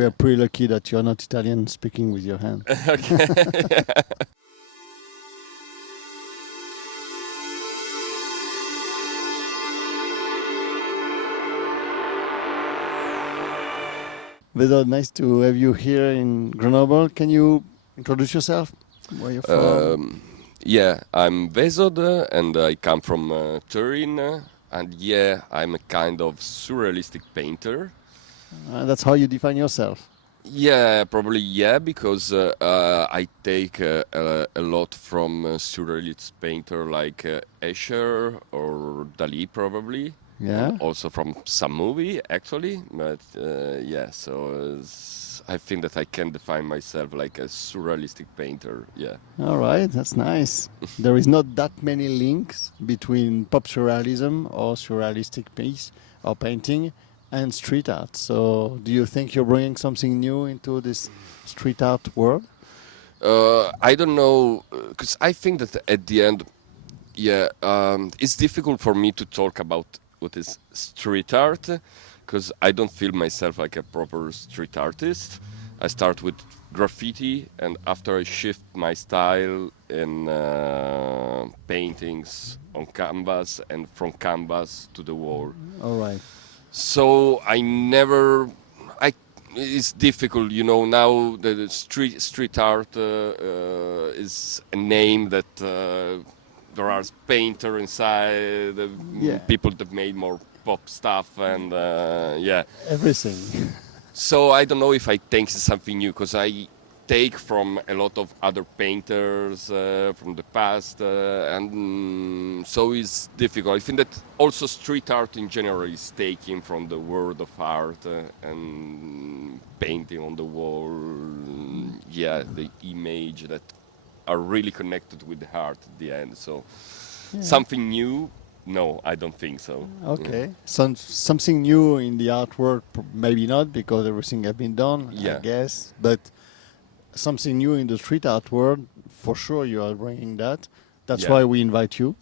We are pretty lucky that you're not Italian speaking with your hand. Okay. Vesod, nice to have you here in Grenoble. Can you introduce yourself? Where you're from? Yeah, I'm Vesod and I come from Turin. And yeah, I'm a kind of surrealistic painter. That's how you define yourself. Yeah, probably yeah, because I take a lot from surrealist painter like Escher or Dali probably. Yeah. And also from some movie actually, but yeah, so I think that I can define myself like a surrealistic painter, yeah. All right, that's nice. There is not that many links between pop surrealism or surrealistic piece or painting and street art. So do you think you're bringing something new into this street art world? I don't know, because I think that at the end, yeah, it's difficult for me to talk about what is street art, because I don't feel myself like a proper street artist. I start with graffiti, and after I shift my style in paintings on canvas, and from canvas to the wall. All right. So it's difficult, you know, now the street art is a name that there are painter inside, people that made more pop stuff and yeah. Everything. So I don't know if I think it's something new, because I take from a lot of other painters from the past, and so it's difficult. I think that also street art in general is taken from the world of art and painting on the wall, yeah, the image that are really connected with the heart at the end. So something new, no, I don't think so. Okay. Yeah. Something new in the art world, maybe not, because everything has been done, I guess. But something new in the street art world, for sure you are bringing that. That's why we invite you.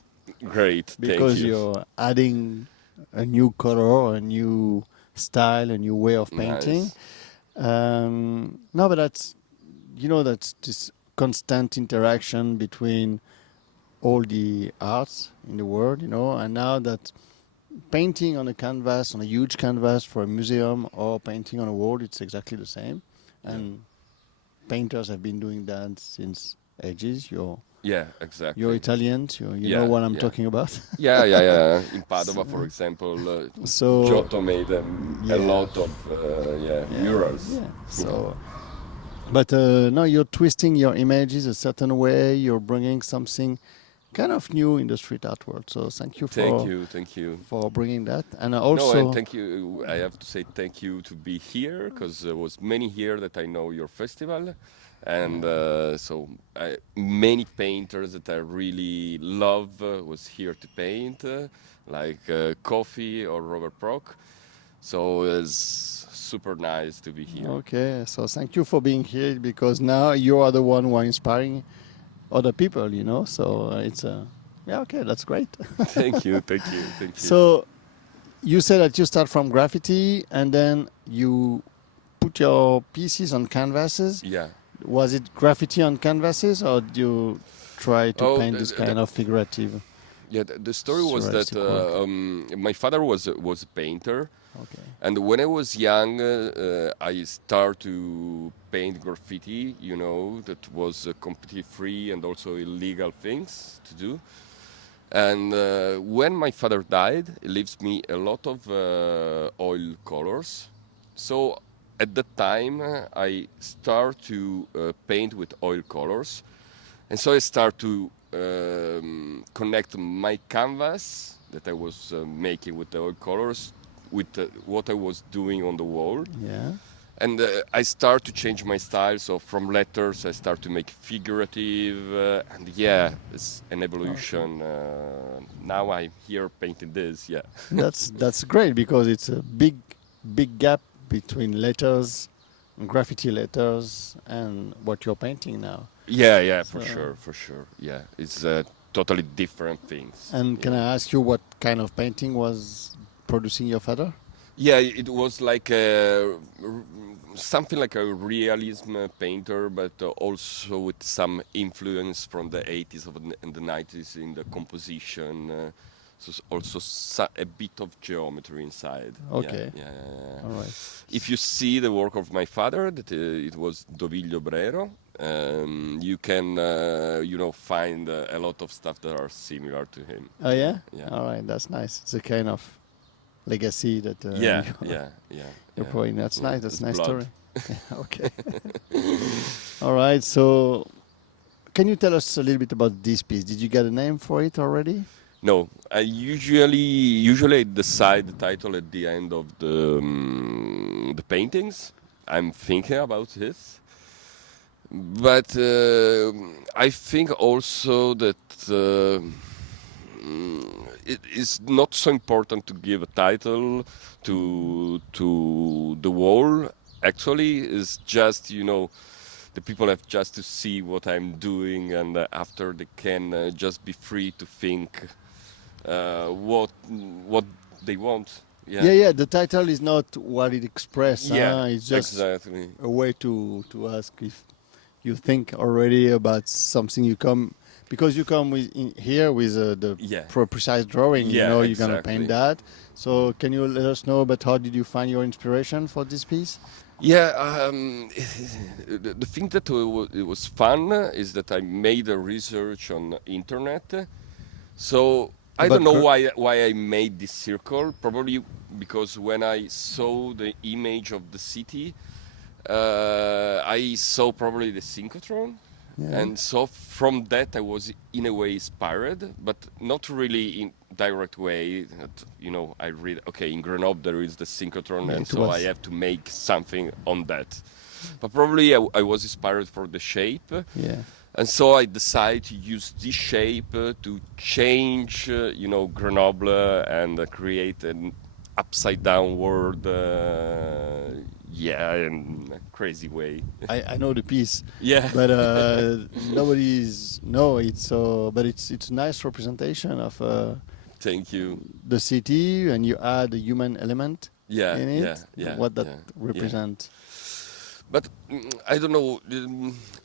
Great, because thank you. You're adding a new color, a new style, a new way of painting. Nice. No, but that's this constant interaction between all the arts in the world, and now that painting on a canvas, on a huge canvas for a museum, or painting on a wall, it's exactly the same. And painters have been doing that since ages. Exactly. You're Italian, you know what I'm talking about. Yeah. In Padova, for example, Giotto made a lot of murals. Yeah. So, but now you're twisting your images a certain way. You're bringing something kind of new in the street art world. So thank you for bringing that. And also, and thank you. I have to say thank you to be here, because there was many here that I know your festival, and so many painters that I really love was here to paint, like Coffee or Robert Prock. So it's super nice to be here. Okay, so thank you for being here, because now you are the one who are inspiring other people, so it's okay, that's great. Thank you. So you said that you start from graffiti and then you put your pieces on canvases. Yeah. Was it graffiti on canvases, or do you try to paint this kind of figurative? Yeah, the story was that my father was a painter. Okay. And when I was young, I started to paint graffiti, that was completely free and also illegal things to do. And when my father died, he leaves me a lot of oil colors. So at that time, I start to paint with oil colors. And so I start to connect my canvas that I was making with the oil colors with what I was doing on the wall. Yeah. And I start to change my style. So from letters, I start to make figurative. And it's an evolution. Okay. Now I'm here painting this, That's great, because it's a big gap between letters, graffiti letters, and what you're painting now. Yeah, for sure. Yeah, it's totally different things. And can I ask you what kind of painting was producing your father? Yeah, it was like something like a realism painter, but also with some influence from the 80s and the 90s in the composition. So also a bit of geometry inside. Okay. Yeah. All right. If you see the work of my father, that it was Doviglio Brero, you can find a lot of stuff that are similar to him. Oh yeah. Yeah. All right. That's nice. It's a kind of legacy that. Yeah. You're probably that's nice. That's It's a nice blood. story. Okay. All right. So, can you tell us a little bit about this piece? Did you get a name for it already? No, I usually I decide the title at the end of the paintings. I'm thinking about this, but I think also that it is not so important to give a title to the wall. Actually, it's just the people have just to see what I'm doing, and after they can just be free to think what they want. Yeah. The title is not what it expresses. It's just exactly. a way to ask if you think already about something. You come here with the precise drawing. Yeah, you're gonna exactly. paint that. So can you let us know about how did you find your inspiration for this piece? Yeah, the thing that it was fun is that I made a research on internet. So I don't know why I made this circle. Probably because when I saw the image of the city, I saw probably the synchrotron. Yeah. And so from that I was in a way inspired, but not really in direct way. I read, okay, in Grenoble there is the synchrotron, and so I have to make something on that. But probably I was inspired for the shape. Yeah. And so I decided to use this shape to change, Grenoble and create an upside down world. In a crazy way. I know the piece. Yeah. But nobody's know it. So, but it's a nice representation of. Thank you. The city, and you add a human element. In it. What that represent. But I don't know.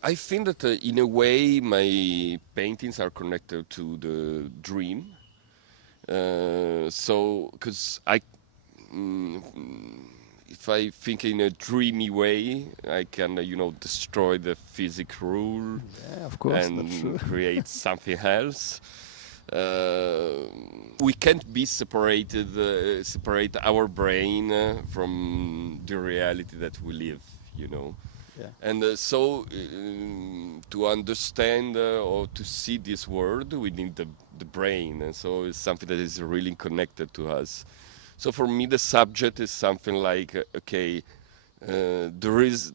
I think that in a way my paintings are connected to the dream. Because if I think in a dreamy way, I can, destroy the physics rule. Yeah, of course, that's true. And create something else. We can't be separate our brain from the reality that we live, Yeah. And so to understand or to see this world, we need the brain, and so it's something that is really connected to us. So for me, the subject is something like, there is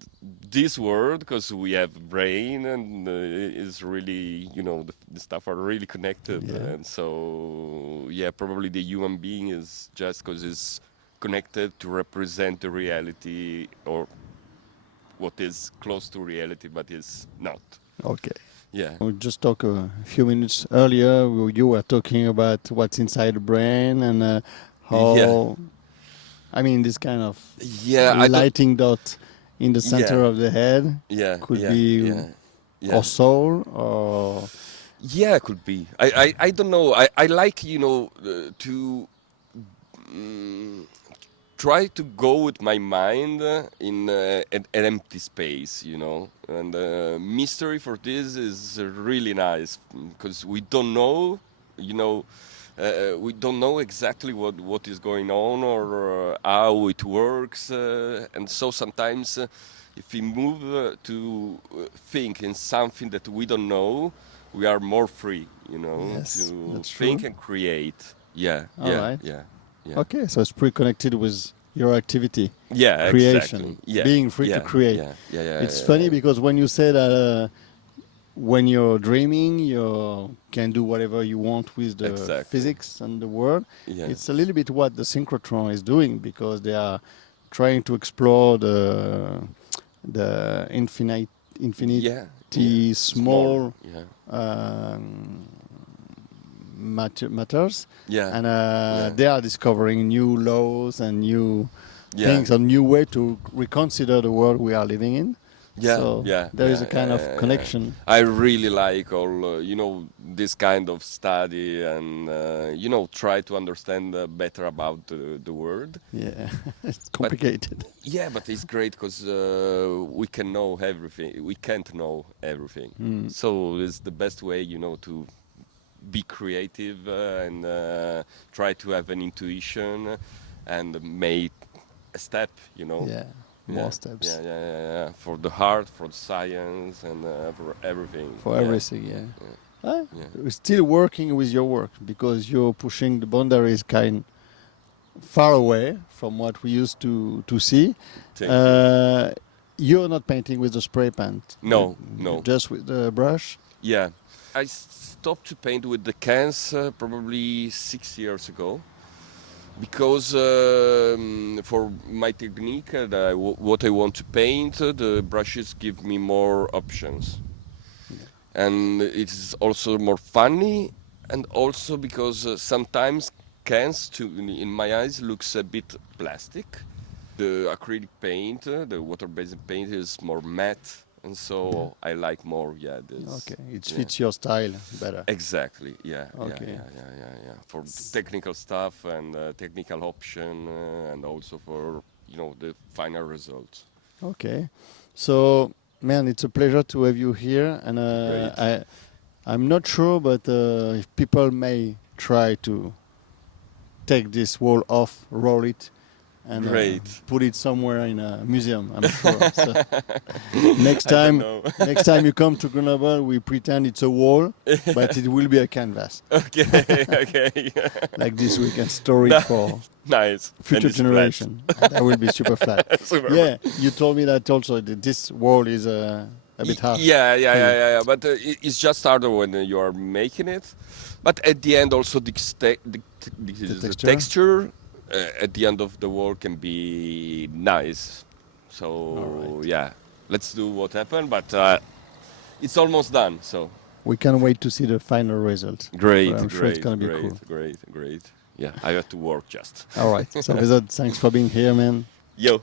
this world because we have a brain, and it's really, the stuff are really connected. Yeah. And so, probably the human being is just because it's connected to represent the reality or what is close to reality but is not. Okay. Yeah. We just talked a few minutes earlier. You were talking about what's inside the brain and how. Yeah. I mean, this kind of Yeah, lighting dot in the center of the head could be our soul or... Yeah, it could be. I don't know. I like, to try to go with my mind in an empty space, And mystery for this is really nice because we don't know, we don't know exactly what is going on or how it works. And so sometimes if we move to think in something that we don't know, we are more free, Yes, to that's think true. and create. Yeah. Right. Yeah. Okay, so it's pretty connected with your activity. Yeah, creation. Exactly. Yeah. Being free to create. Yeah. It's funny because when you say that when you're dreaming, you can do whatever you want with the physics and the world. Yeah. It's a little bit what the synchrotron is doing because they are trying to explore the infinity small matters. Yeah. And they are discovering new laws and new things, a new way to reconsider the world we are living in. Yeah, So yeah. there is yeah, a kind yeah, of yeah, connection. yeah. I really like all, this kind of study and, try to understand better about the world. Yeah, it's complicated. Yeah, but it's great because we can know everything. We can't know everything. So it's the best way, to be creative and try to have an intuition and make a step, Yeah, more steps. Yeah. For the heart, for the science, and for everything. For everything, yeah. Yeah. We're still working with your work because you're pushing the boundaries kind far away from what we used to see. Thank you. You're not painting with the spray paint. No. Just with the brush. Yeah. I stopped to paint with the cans probably 6 years ago. Because for my technique, what I want to paint, the brushes give me more options. Yeah. And it's also more funny, and also because sometimes cans, in my eyes, looks a bit plastic. The acrylic paint, the water-based paint is more matte. And so I like more, this. Okay, it fits your style better. Exactly, yeah. Okay. Yeah. For technical stuff and technical option and also for, the final result. Okay. So, man, it's a pleasure to have you here. And I'm not sure, but if people may try to take this wall off, roll it, and put it somewhere in a museum, I'm sure. So next time you come to Grenoble, we pretend it's a wall, but it will be a canvas. Okay. Like this, we can store it for future generation. That will be super flat. Super You told me that also. This wall is a bit hard. Yeah. But it's just harder when you are making it. But at the end, also the texture. At the end of the wall can be nice. So let's do what happened, but it's almost done. So we can't wait to see the final result. Great, I'm sure it's gonna be cool. Great. Yeah, I have to work just. All right. So Vesod, thanks for being here, man. Yo.